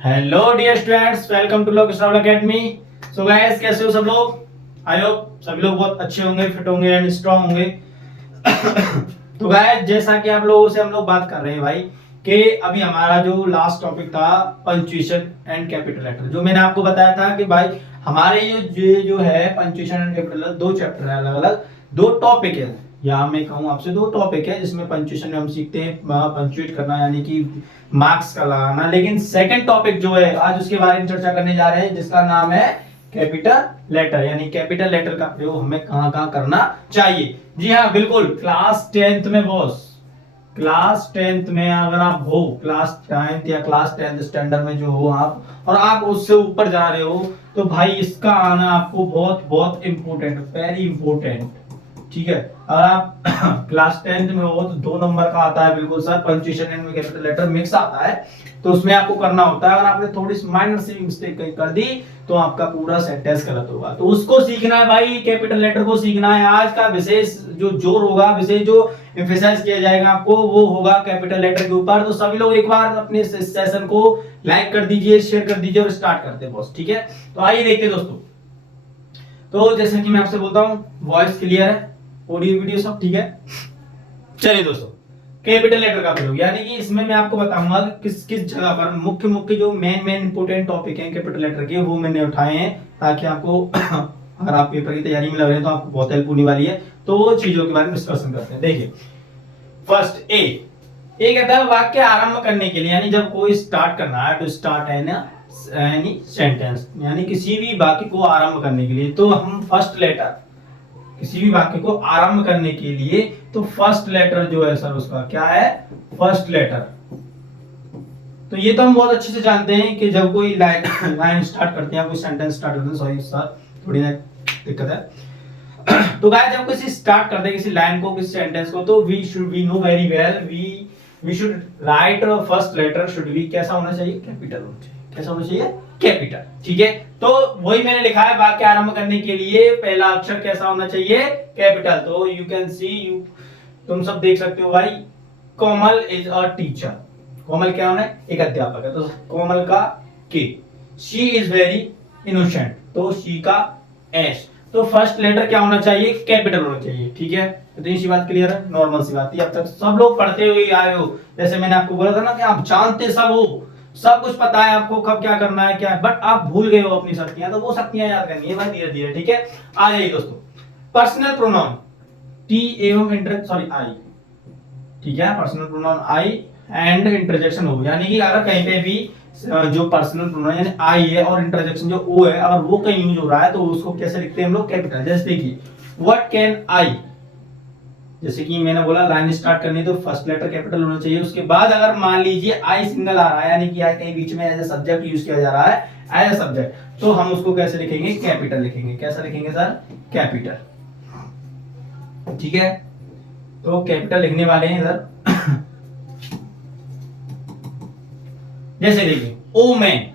Hello dear students, welcome to Lok Shravan academy. So guys, कैसे हो सब लोग? आई होप सभी लोग बहुत अच्छे होंगे, फिट होंगे एंड स्ट्रांग होंगे। तो गाइस, जैसा कि आप लोगों से हम लोग बात कर रहे हैं भाई कि अभी हमारा जो लास्ट टॉपिक था पंक्चुएशन एंड कैपिटल लेटर, जो मैंने आपको बताया था कि भाई हमारे जो है पंक्चुएशन एंड कैपिटल लेटर दो चैप्टर है, अलग अलग दो टॉपिक है। यहाँ मैं कहूँ आपसे दो टॉपिक है जिसमें पंक्चुएशन में हम सीखते हैं पंक्चुएट करना यानी कि मार्क्स का लगाना। लेकिन सेकंड टॉपिक जो है आज उसके बारे में चर्चा करने जा रहे हैं जिसका नाम है कैपिटल लेटर, यानी कैपिटल लेटर का प्रयोग हमें कहां कहां करना चाहिए। जी हाँ बिल्कुल, क्लास 10th में बॉस, क्लास 10th में अगर आप हो, क्लास 9th या क्लास 10th स्टैंडर्ड में जो हो आप, और आप उससे ऊपर जा रहे हो, तो भाई इसका आना आपको बहुत बहुत इंपॉर्टेंट, वेरी इंपॉर्टेंट। ठीक है, अगर आप क्लास 10th में हो तो 2 नंबर का आता है बिल्कुल sir, punctuation and capital letter mix आता है, तो उसमें आपको करना होता है। अगर आपने थोड़ी सी माइनर सी मिस्टेक कहीं कर दी तो आपका पूरा सेंटेंस गलत होगा। तो उसको सीखना है भाई, कैपिटल लेटर को सीखना है। आज का विशेष जो जोर होगा, विशेष जो एम्फेसाइज किया जाएगा आपको, वो होगा कैपिटल लेटर के ऊपर। तो सभी लोग एक बार अपने सेशन को लाइक कर दीजिए, शेयर कर दीजिए और स्टार्ट करते हैं बॉस। ठीक है, तो आइए देखते हैं दोस्तों। तो जैसे कि मैं आपसे बोलता हूँ, वॉइस क्लियर है, ऑडियो वीडियो सब ठीक है। चलिए दोस्तों, कैपिटल लेटर का प्रयोग, यानी कि इसमें मैं आपको बताऊंगा किस किस जगह पर मुख्य मुख्य जो मेन मेन इंपोर्टेंट टॉपिक हैं कैपिटल लेटर के, वो मैंने उठाए हैं ताकि आपको अगर आप पेपर की तैयारी में लग रहे हैं तो आपको बहुत हेल्प होने वाली है। तो वो चीजों के बारे में डिस्कशन करते हैं। देखिए, फर्स्ट ए कहता है वाक्य आरंभ करने के लिए, यानी जब कोई स्टार्ट करना है, टू स्टार्ट है ना, यानी सेंटेंस, यानी किसी भी वाक्य को आरंभ करने के लिए, तो हम फर्स्ट लेटर, किसी भी वाक्य को आरंभ करने के लिए तो फर्स्ट लेटर जो है सर उसका क्या है, फर्स्ट लेटर। तो ये तो हम बहुत अच्छे से जानते हैं कि जब कोई लाइन स्टार्ट करते हैं, कोई सेंटेंस स्टार्ट करते हैं, सॉरी सर थोड़ी ना दिक्कत है। तो गाइस, जब किसी स्टार्ट करते हैं किसी लाइन को, किसी सेंटेंस को, तो we know very well, we should write first letter should be कैसा होना चाहिए, कैपिटल होना चाहिए। कैसा होना चाहिए, कैपिटल। ठीक है, तो वही मैंने लिखा है, वाक्य आरंभ करने के लिए पहला अक्षर कैसा होना चाहिए, कैपिटल। तो यू कैन सी, तुम सब देख सकते हो भाई, कोमल इज अ टीचर। कोमल क्या होना है, एक अध्यापक है, तो कोमल का के। शी इज वेरी इनोसेंट, तो शी का एस। तो फर्स्ट लेटर क्या होना चाहिए, कैपिटल होना चाहिए। ठीक है, तो ये सी बात क्लियर है, नॉर्मल सी बात है, अब तक सब लोग पढ़ते हुए आए हो। जैसे मैंने आपको बोला था ना कि आप जानते सब हो, सब कुछ पता है आपको कब क्या करना है क्या है, बट आप भूल गए हो अपनी शक्तियां, तो वो शक्तियां याद करनी है भाई धीरे धीरे। ठीक है, आ जाइए दोस्तों, पर्सनल प्रोनाउन टी एवं इंटर सॉरी आई। ठीक है, personal pronoun I and interjection हो, यानी कि अगर कहीं पे भी जो पर्सनल प्रोनाउन यानी आई है और इंटरजेक्शन जो ओ है, अगर वो कहीं यूज हो रहा है तो उसको कैसे लिखते हैं हम लोग, कैपिटल। जैसे देखिए, व्हाट कैन आई, जैसे कि मैंने बोला लाइन स्टार्ट करनी तो फर्स्ट लेटर कैपिटल होना चाहिए। उसके बाद अगर मान लीजिए आई सिंगल आ रहा है, यानी कि आई कहीं बीच में एज ए सब्जेक्ट यूज किया जा रहा है, एज ए सब्जेक्ट, तो हम उसको कैसे लिखेंगे, कैपिटल लिखेंगे। कैसा लिखेंगे सर, कैपिटल। ठीक है, तो कैपिटल लिखने वाले हैं इधर। जैसे देखिए, ओ मैन,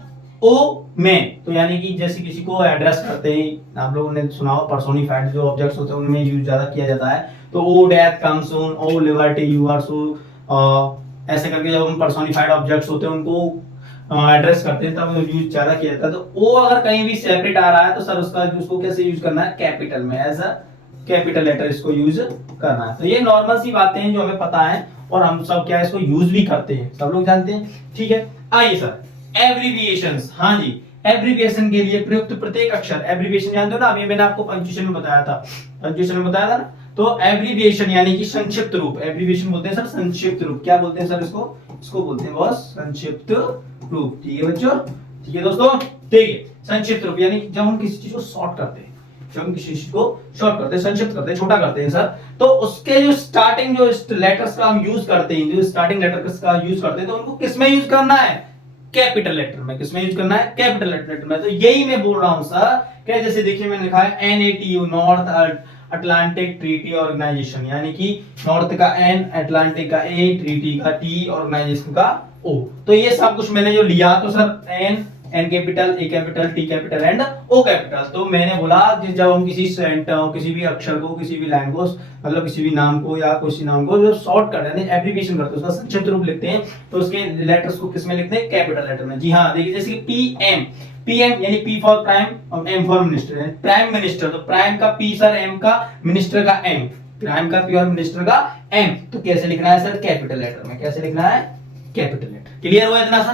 ओ मैन, तो यानी कि जैसे किसी को एड्रेस करते हैं, आप लोगों ने सुना हो पर्सोनिफाइड जो ऑब्जेक्ट्स होते हैं उनमें यूज ज्यादा किया जाता है। तो O death come soon, O liberty you are so, ऐसे करके जब हम पर्सोनिफाइड ऑब्जेक्ट्स होते हैं उनको एड्रेस करते हैं तब यूज ज्यादा किया जाता है। तो ओ अगर कहीं भी सेपरेट आ रहा है तो सर उसको कैसे यूज करना है, कैपिटल में, एज अ कैपिटल लेटर इसको यूज करना है। तो ये नॉर्मल सी बातें हैं जो हमें पता है और हम सब क्या इसको यूज भी करते हैं, सब लोग जानते हैं। ठीक है, आइए सर, एब्रीविएशंस। हाँ जी, एब्रीविएशन के लिए प्रयुक्त प्रत्येक अक्षर, एब्रीविएशन जानते हो ना, अभी मैंने आपको पंक्चुएशन में बताया था, पंक्चुएशन में बताया था ना। तो एब्रीविएशन यानी कि संक्षिप्त रूप, एब्रीविएशन बोलते हैं सर संक्षिप्त रूप। क्या बोलते हैं सर इसको, इसको बोलते हैं बॉस संक्षिप्त रूप। ठीक है बच्चों, ठीक है दोस्तों, देखिए संक्षिप्त रूप यानी जब हम किसी चीज को शॉर्ट करते हैं, जब हम किसी चीज को शॉर्ट करते हैं, संक्षिप्त करते हैं, छोटा करते हैं सर, तो उसके जो स्टार्टिंग जो लेटर्स का हम यूज करते हैं, जो स्टार्टिंग लेटर्स का यूज करते हैं, तो उनको किस में यूज करना है, कैपिटल लेटर में। किसमें यूज करना है, कैपिटल लेटर में। तो यही मैं बोल रहा हूं सर, क्या जैसे देखिए मैंने लिखा है NATU, North Atlantic Treaty Organisation, यानी कि नॉर्थ का N, अटलांटिक का A, ट्रीटी का T, ऑर्गेनाइजेशन का O। तो ये सब कुछ मैंने जो लिया, तो sir N capital, A capital, T capital and O capital. तो मैंने बोला कि जब हम किसी भी अक्षर को, किसी भी लाइन को, मतलब किसी भी नाम को या किसी नाम को जो शॉर्ट करते हैं, एब्रिविएशन करते हैं, उसका संक्षिप्त रूप लिखते हैं, तो उसके लेटर्स को किस में लिखते हैं? कैपिटल लेटर में। जी हाँ, देखिए जैसे कि पीएम, पीएम यानी पी फॉर प्राइम और M for minister, prime minister. तो प्राइम का पी सर, एम का, मिनिस्टर का एम, प्राइम का पी और मिनिस्टर का एम। तो कैसे लिखना है सर? कैपिटल लेटर में। कैसे लिखना है? Capital letter. क्लियर हुआ इतना सा?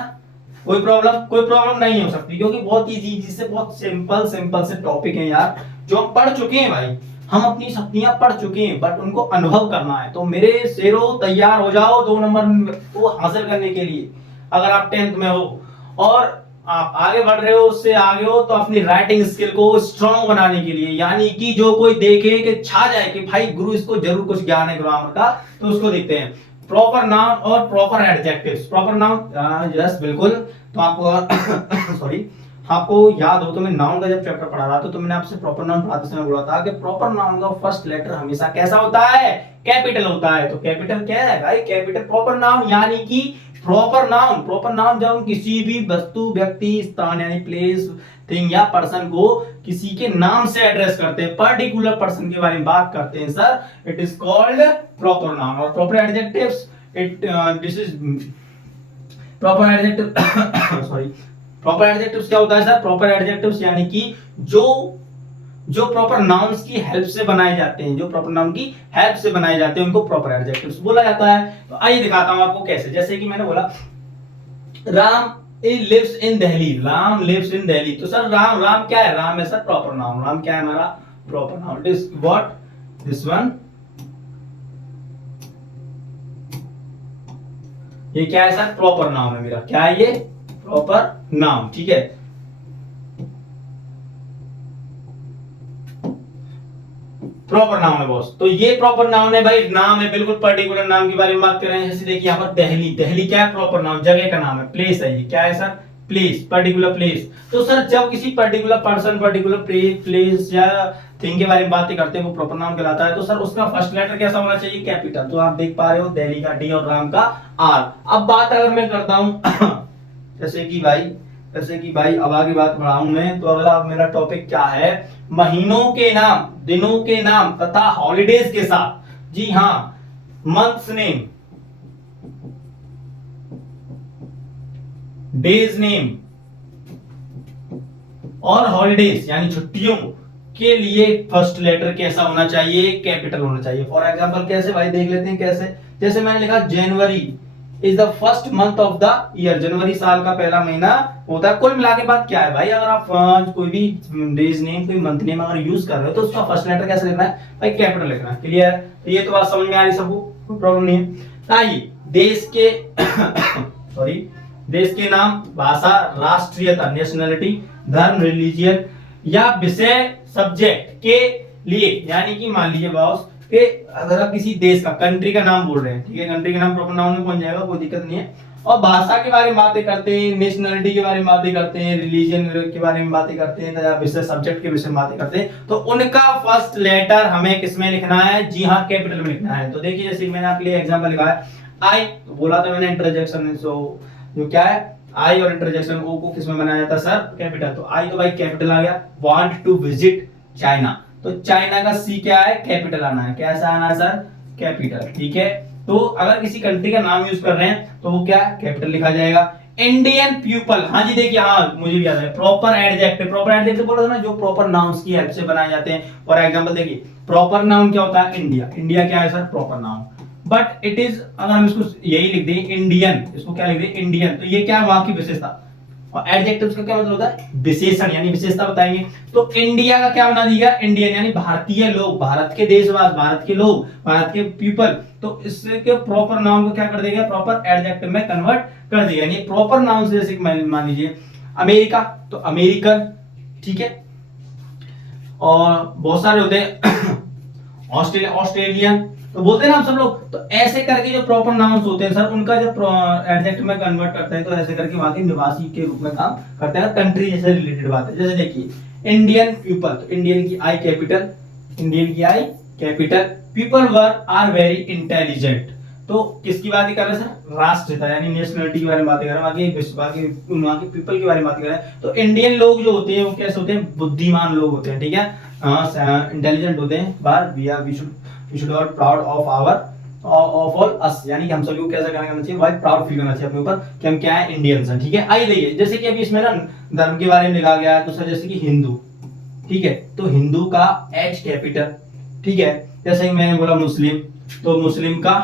कोई प्रॉब्लम नहीं हो सकती, क्योंकि बहुत इजी से, बहुत सिंपल से टॉपिक है यार, जो हम पढ़ चुके हैं भाई। हम अपनी शक्तियां पढ़ चुके हैं, बट उनको अनुभव करना है। तो मेरे शेरों तैयार हो जाओ 2 नंबर को हासिल करने के लिए। अगर आप 10th में हो और आप आगे बढ़ रहे हो, उससे आगे हो, तो अपनी राइटिंग स्किल को स्ट्रॉन्ग बनाने के लिए, यानी कि जो कोई देखे कि छा जाए कि भाई गुरु इसको जरूर कुछ ज्ञान है ग्रामर का, तो उसको देखते हैं। प्रॉपर नाउन और proper adjectives. Proper noun, yes बिल्कुल। तो आपको सॉरी, आपको याद हो तो मैं नाउन का जब चैप्टर पढ़ा रहा था, तो मैंने आपसे प्रॉपर नाउन पढ़ाते समय बोला था कि प्रॉपर नाउन का फर्स्ट लेटर हमेशा कैसा होता है? कैपिटल होता है। तो कैपिटल क्या है भाई? कैपिटल प्रॉपर नाउन, यानी कि प्रॉपर नाउन जब हम किसी भी वस्तु, व्यक्ति, स्थान यानी प्लेस, थिंग या पर्सन को किसी के नाम से एड्रेस करते हैं, पर्टिकुलर पर्सन के बारे में बात करते हैं sir, it is called proper noun. और proper adjectives, this is proper adjective sorry, proper adjectives क्या होता है सर? प्रॉपर एडजेक्टिव्स यानी कि जो प्रॉपर नाउन्स की हेल्प से बनाए जाते हैं, जो प्रॉपर नाउन की हेल्प से बनाए जाते हैं, उनको प्रॉपर एडजेक्टिव्स बोला जाता है। तो आइए दिखाता हूं आपको कैसे। जैसे कि मैंने बोला Ram lives in Delhi, Ram lives in Delhi. तो सर राम क्या है? राम है सर प्रॉपर नाउन। राम क्या है हमारा? Proper noun. This what? This one, ये क्या है सर? प्रॉपर नाउन है मेरा। क्या है ये? Proper noun. ठीक है, प्रॉपर नाउन है बॉस। तो ये प्रॉपर नाउन है भाई, नाम है, बिल्कुल पर्टिकुलर नाम के बारे में बात कर रहे हैं। जैसे देखिए यहाँ पर दिल्ली, दिल्ली क्या है? प्रॉपर नाउन, जगह का नाम है, प्लेस है। ये क्या है सर? Place, particular place. तो सर जब किसी पर्टिकुलर पर्सन, पर्टिकुलर प्लेस या थिंग के बारे में बातें करते हैं, वो प्रॉपर नाउन कहलाता है। तो सर उसका फर्स्ट लेटर कैसा होना चाहिए? कैपिटल। तो आप देख पा रहे हो दिल्ली का डी और राम का आर। अब बात अगर मैं करता हूं जैसे कि भाई अब आगे बात बढ़ाऊं मैं, तो अगला मेरा टॉपिक क्या है? महीनों के नाम, दिनों के नाम तथा हॉलिडेज के साथ। जी हां, मंथ्स नेम, डेज नेम और हॉलिडेज यानी छुट्टियों के लिए फर्स्ट लेटर कैसा होना चाहिए? कैपिटल होना चाहिए। फॉर एग्जांपल कैसे भाई? देख लेते हैं कैसे। जैसे मैंने लिखा January is the first month of the year. जनवरी साल का पहला महीना होता है। कुल मिला के बात क्या है भाई? अगर आप कोई भी डेज नेम, कोई मंथ नेम अगर यूज कर रहे हो, तो उसका फर्स्ट लेटर कैसे लिखना है भाई? कैपिटल लिखना है। क्लियर? तो ये तो बात समझ में आ रही सबको, कोई प्रॉब्लम नहीं है। आइए देश के सॉरी, देश के नाम, भाषा, राष्ट्रीयता, नेशनलिटी, धर्म, रिलीजियन या विषय, सब्जेक्ट के लिए, यानी कि मान लीजिए बॉस कि अगर आप किसी देश का, कंट्री का नाम बोल रहे हैं, ठीक है, कंट्री का नाम प्रॉपर नाउन में पहुंच जाएगा, कोई दिक्कत नहीं है। और भाषा के बारे में बातें करते हैं, नेशनलिटी के बारे में बातें करते हैं, रिलीजन के बारे में बातें करते हैं, या विषय, सब्जेक्ट के विषय में बातें करते हैं, तो उनका फर्स्ट लेटर हमें किसमें लिखना है? जी हाँ, कैपिटल में लिखना है। तो देखिए जैसे मैंने आपके लिए एग्जांपल लिखा है आई, तो बोला था मैंने इंटरजेक्शन, जो क्या है आई और इंटरजेक्शन ओ को किसमें बनाया जाता है सर? कैपिटल। तो आई तो भाई कैपिटल आ गया। वांट टू विजिट चाइना, तो चाइना का सी क्या है? कैपिटल आना है। कैसा आना है सर? कैपिटल। ठीक है, तो अगर किसी कंट्री का नाम यूज कर रहे हैं तो वो क्या? कैपिटल लिखा जाएगा। इंडियन पीपल, हाँ जी देखिए, हाँ मुझे भी याद है, प्रॉपर एडजेक्टिव। प्रॉपर एडजेक्टिव बोला था ना, जो प्रॉपर नाउन्स की हेल्प से बनाए जाते हैं। फॉर एग्जांपल देखिए, प्रॉपर नाउन क्या होता है? इंडिया। इंडिया क्या है sir? Proper noun. But it is, अगर हम इसको यही लिख दें इंडियन, इसको क्या लिख दें? इंडियन, तो ये क्या है? वहां की विशेषता। और एडजेक्टिव्स का क्या मतलब होता है? विशेषण यानी विशेषता बताएंगे। तो इंडिया का क्या बना दिया? इंडियन, यानी भारतीय लोग, भारत के देशवासी, भारत के लोग, भारत के पीपल। तो इससे के प्रॉपर नाउन को क्या कर देगा? प्रॉपर एडजेक्टिव में कन्वर्ट कर देगा। यानी प्रॉपर नाउन से जैसे मान लीजिए अमेरिका, तो अमेरिकन, ठीक है। और बहुत सारे होते हैं ऑस्ट्रेलिया, ऑस्ट्रेलियन, तो बोलते हैं ना हम सब लोग। तो ऐसे करके जो प्रॉपर नाउन्स होते हैं सर, उनका जब एडजेक्टिव में कन्वर्ट करते हैं, तो ऐसे करके वहां के निवासी के रूप में काम करते हैं। कंट्री जैसे रिलेटेड बात है। जैसे देखिए इंडियन पीपल, तो इंडियन की आई कैपिटल, इंडियन की I capital. People were are very intelligent, तो किसकी बात कर रहे हैं सर? राष्ट्रीयता यानी नेशनलिटी के बारे में बात कर रहे हैं, बाकी वहाँ के पीपल के बारे में बात कर रहे हैं। तो इंडियन लोग जो होते हैं वो कैसे होते हैं? बुद्धिमान लोग होते हैं, ठीक है, इंटेलिजेंट होते हैं। बार we should are proud of our of all us, यानी कि हम सभी को कैसा करना चाहिए? भाई प्राउड फील करना चाहिए अपने ऊपर कि हम क्या है? इंडियंस हैं, ठीक है। आइए देखिए, जैसे कि अभी इसमें ना धर्म के बारे में लिखा गया है, तो सर जैसे कि हिंदू, ठीक है, तो हिंदू का एच कैपिटल, ठीक है। जैसे कि मैंने बोला मुस्लिम, तो मुस्लिम का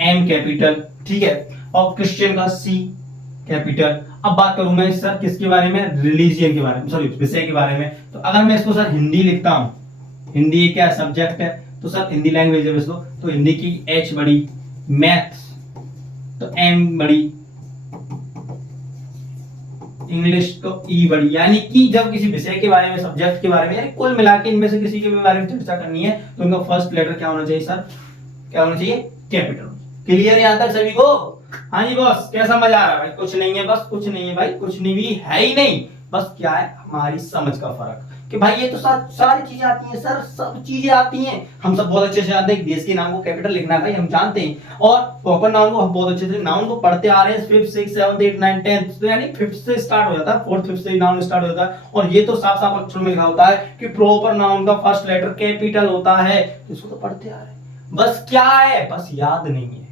एम कैपिटल, ठीक है, और क्रिश्चियन का सी कैपिटल। अब बात करूं मैं सर किसके बारे में? रिलीजियन के बारे में, सॉरी विषय के बारे में। तो अगर मैं इसको सर हिंदी लिखता हूं, हिंदी क्या सब्जेक्ट है, तो सर हिंदी लैंग्वेज है इसको, तो हिंदी की एच बड़ी, मैथ्स तो एम बड़ी, इंग्लिश तो ई बड़ी। यानी कि जब किसी विषय के बारे में, सब्जेक्ट के बारे में, यानी कुल मिला के इनमें से किसी के भी बारे में चर्चा करनी है, तो इनका फर्स्ट लेटर क्या होना चाहिए सर? क्या होना चाहिए? कैपिटल। क्लियर है यहां तक सभी को? हाँ जी बॉस, कैसा मजा आ रहा है भाई? कुछ नहीं है, बस कुछ नहीं है भाई, कुछ नहीं भी है ही नहीं, बस क्या है? हमारी समझ का फर्क कि भाई ये तो सारी चीजें आती हैं सर, सब चीजें आती हैं। हम सब बहुत अच्छे से जानते हैं देश के नाम को कैपिटल लिखना है भाई, हम जानते हैं। और प्रॉपर नाउन को हम बहुत अच्छे से नाउन को पढ़ते आ रहे हैं 5th 6th 7th 8th 9th 10th, तो यानी 5th से स्टार्ट हो जाता है, 4th 5th से नाउन स्टार्ट हो जाता है। और ये तो साफ साफ अक्षरों में लिखा होता है कि प्रॉपर नाउन का फर्स्ट लेटर कैपिटल होता है, इसको तो पढ़ते आ रहे हैं। बस क्या है? बस याद नहीं है,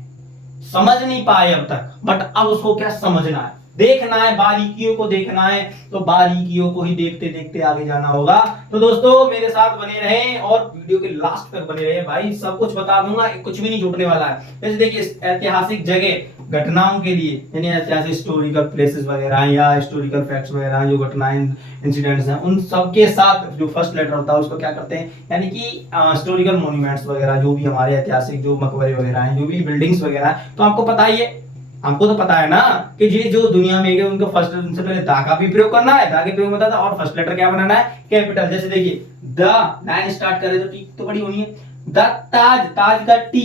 समझ नहीं पाए अब तक, बट अब उसको क्या समझना है, देखना है, बारीकियों को देखना है, तो बारीकियों को ही देखते देखते आगे जाना होगा। तो दोस्तों मेरे साथ बने रहें और वीडियो के लास्ट तक बने रहें भाई, सब कुछ बता दूंगा, कुछ भी नहीं छूटने वाला है। जैसे देखिए ऐतिहासिक जगह घटनाओं के लिए, यानी ऐतिहासिक हिस्टोरिकल प्लेसेस वगैरह या हिस्टोरिकल फैक्ट्स वगैरह जो घटनाएं इंसिडेंट्स हैं, उन सब के साथ जो फर्स्ट लेटर होता है उसको क्या करते हैं? यानी कि हिस्टोरिकल मॉन्यूमेंट्स वगैरह जो भी हमारे ऐतिहासिक जो मकबरे वगैरह हैं, जो भी बिल्डिंग्स वगैरह हैं, तो आपको पता ही है, हमको तो पता है ना कि ये जो दुनिया में है उनको फर्स्ट उनसे पहले दा का भी प्रयोग करना है, दा के प्रयोग होता था, और फर्स्ट लेटर क्या बनाना है? कैपिटल। जैसे देखिए द लाइन स्टार्ट करे तो टी तो बड़ी होनी है, द ताज, ताज का टी,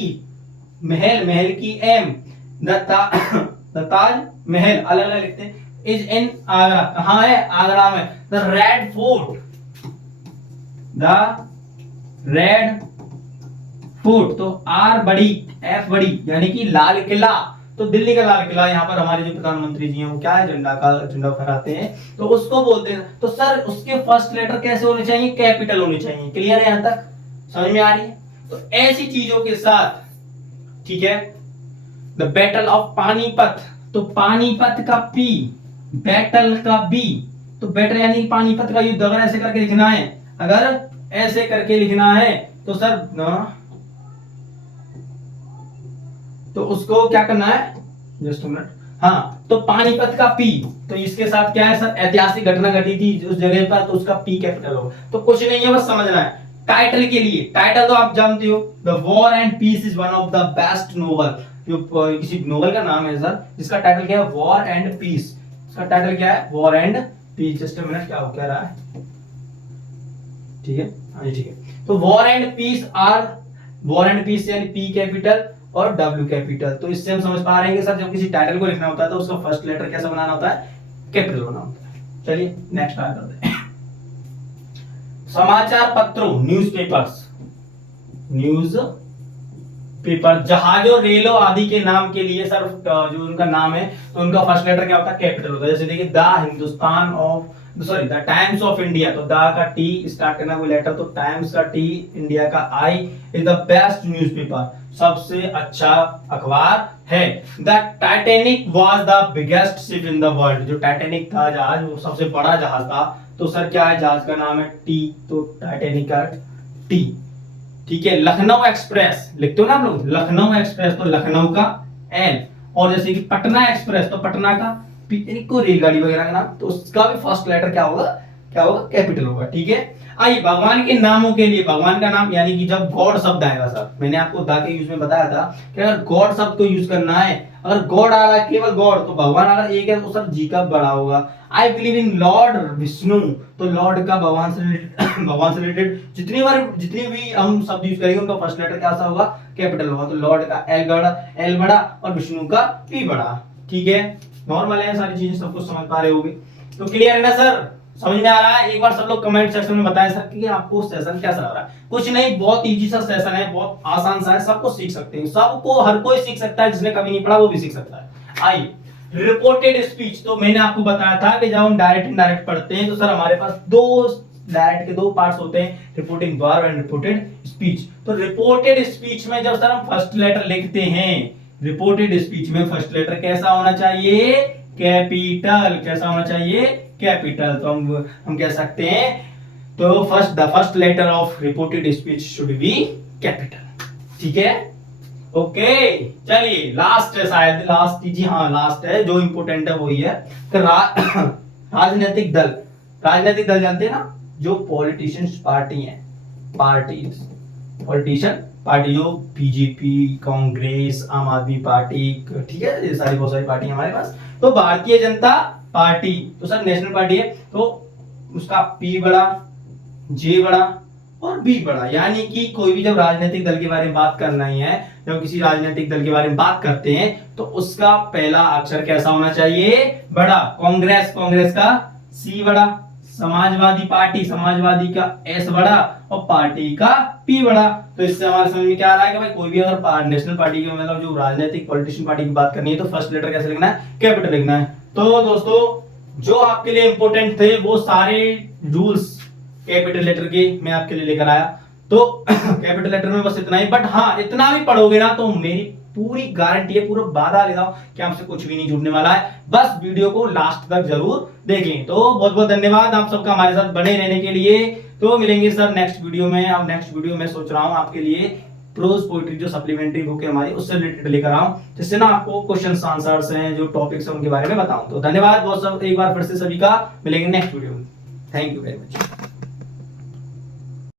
महल, महल की एम, द ताज महल अलग अलग लिखते हैं। इज इन आगरा, कहां है? आगरा में। The red fort, the red fort, तो आर बड़ी, एफ बड़ी, यानी कि लाल किला, तो दिल्ली का लाल किला। यहाँ पर हमारे जो प्रधानमंत्री जी हैं वो क्या है? झंडा फहराते हैं, तो उसको बोलते हैं। तो सर उसके फर्स्ट लेटर कैसे होने चाहिए? कैपिटल होने चाहिए। क्लियर है? यहां तक समझ में आ रही है? तो ऐसी चीजों के साथ, ठीक है, द बैटल ऑफ पानीपत, तो पानीपत का पी, बैटल का बी, तो बैटल यानी पानीपत का युद्ध। अगर ऐसे करके लिखना है, अगर ऐसे करके लिखना है तो सर तो उसको क्या करना है? जस्ट मिनट, हाँ, तो पानीपत का पी, तो इसके साथ क्या है सर? ऐतिहासिक घटना घटी थी उस जगह पर, तो उसका पी कैपिटल होगा। तो कुछ नहीं है, बस समझना है। टाइटल के लिए, टाइटल तो आप जानते हो, the war and peace is one of the best novel. जो किसी नोवेल का नाम है सर जिसका टाइटल क्या है? War and peace. इसका टाइटल क्या है? War and peace. Just minute, क्या हो क्या रहा है? ठीक है, हाँ जी ठीक है। तो war and peace are, war and peace यानी पी कैपिटल और डब्ल्यू कैपिटल। तो इससे हम समझ पा रहे हैं कि सर जब किसी टाइटल को लिखना होता है तो उसका फर्स्ट लेटर कैसा बनाना होता है? कैपिटल बनाना होता है। चलिए नेक्स्ट बात करते हैं। समाचार पत्रों, न्यूज़पेपर्स, न्यूज पेपर, जहाजों, रेलों आदि के नाम के लिए सर जो उनका नाम है तो उनका फर्स्ट लेटर क्या होता है? कैपिटल होता है। जैसे देखिए the Hindustan of, sorry the times of India, तो द का टी स्टार्ट करना कोई लेटर, तो टाइम्स का टी, इंडिया का आई, इज द बेस्ट न्यूज़पेपर, सबसे अच्छा अखबार है। The Titanic was the biggest ship in the world, जो टाइटैनिक था जहाज वो सबसे बड़ा जहाज था। तो सर क्या है? जहाज का नाम है टी, तो टाइटैनिक का टी, ठीक है। लखनऊ एक्सप्रेस लिखते हो ना आप लोग, लखनऊ एक्सप्रेस, तो लखनऊ का एल, और जैसे कि पटना एक्सप्रेस, तो पटना का पी, कोई रेलगाड़ी वगैरह का नाम, तो उसका भी फर्स्ट लेटर क्या होगा? क्या होगा? कैपिटल होगा, ठीक है। आइए भगवान के नामों के लिए, भगवान का नाम यानी कि जब गॉड शब्द आएगा सर, मैंने आपको दा के यूज में बताया था कि अगर गॉड शब्द को यूज करना है, अगर गॉड आ रहा है केवल गॉड, तो भगवान अगर एक है तो सर जी का बड़ा होगा। I believe in Lord Vishnu, तो लॉर्ड का भगवान से रिलेटेड जितनी भी हम शब्द यूज करेंगे उनका फर्स्ट लेटर कैसा होगा? कैपिटल होगा। तो लॉर्ड का एल बड़ा और विष्णु का पी बड़ा, ठीक है। नॉर्मल है सारी चीजें, सब कुछ समझ पा रहे होगे। तो क्लियर है ना सर? समझ में आ रहा है? एक बार सब लोग कमेंट सेक्शन में बताएं सर कि आपको सेशन कैसा लग रहा है। कुछ नहीं, बहुत इजी सा सेशन है, बहुत आसान सा है, सबको सीख सकते हैं, सबको, हर कोई सीख सकता है, जिसने कभी नहीं पढ़ा वो भी सीख सकता है। आइए, रिपोर्टेड स्पीच, तो मैंने आपको बताया था कि जब हम डायरेक्ट इनडायरेक्ट पढ़ते हैं तो सर हमारे पास डायरेक्ट के दो पार्ट्स होते हैं, reporting verb and reported speech. तो रिपोर्टेड स्पीच में जब सर हम फर्स्ट लेटर लिखते हैं, रिपोर्टेड स्पीच में फर्स्ट लेटर कैसा होना चाहिए? कैपिटल। कैसा होना चाहिए? कैपिटल। तो हम कह सकते हैं, तो the first letter of reported speech should be capital. ठीक है, ओके। चलिए लास्ट है, शायद लास्ट, जी हाँ लास्ट है, जो इंपोर्टेंट है वही है। तो राजनीतिक दल, राजनीतिक दल जानते हैं ना, जो पॉलिटिशियंस पार्टी है, पॉलिटिशियन पार्टी, जो बीजेपी, कांग्रेस, आम आदमी पार्टी, ठीक है, ये सारी बहुत सारी पार्टी हमारे पास। तो भारतीय जनता पार्टी तो सर नेशनल पार्टी है, तो उसका पी बड़ा, जे बड़ा और बी बड़ा, यानी कि कोई भी जब राजनीतिक दल के बारे में बात करना ही है, जब किसी राजनीतिक दल के बारे में बात करते हैं तो उसका पहला अक्षर कैसा होना चाहिए? बड़ा। कांग्रेस, कांग्रेस का सी बड़ा, समाजवादी पार्टी, समाजवादी का एस बड़ा और पार्टी का पी बड़ा। तो इससे हमारे समझ में क्या आ रहा है कि भाई कोई भी अगर नेशनल पार्टी की, मतलब जो राजनीतिक पॉलिटिशियन पार्टी की बात करनी है तो फर्स्ट लेटर कैसे लिखना है? कैपिटल लिखना है। तो दोस्तों जो आपके लिए इंपॉर्टेंट थे वो सारे रूल्स कैपिटल लेटर के मैं आपके लिए लेकर आया। तो कैपिटल लेटर में बस इतना ही, बट हाँ इतना भी पढ़ोगे ना तो मेरी पूरी गारंटी है, पूरा वादा ले रहा हूं कि आपसे कुछ भी नहीं छूटने वाला है। बस वीडियो को लास्ट तक जरूर देखें। तो बहुत बहुत धन्यवाद आप सबका हमारे साथ बने रहने के लिए। तो मिलेंगे सर नेक्स्ट वीडियो में। अब नेक्स्ट वीडियो में सोच रहा हूं आपके लिए प्रोज पोइट्री जो सप्लीमेंट्री बुक है हमारी, उससे रिलेटेड लेकर आऊं, जिससे ना आपको क्वेश्चंस आंसर्स हैं, जो टॉपिक्स हैं उनके बारे में बताऊं। तो धन्यवाद बहुत सब, एक बार फिर से सभी का। मिलेंगे नेक्स्ट वीडियो में। Thank you very much.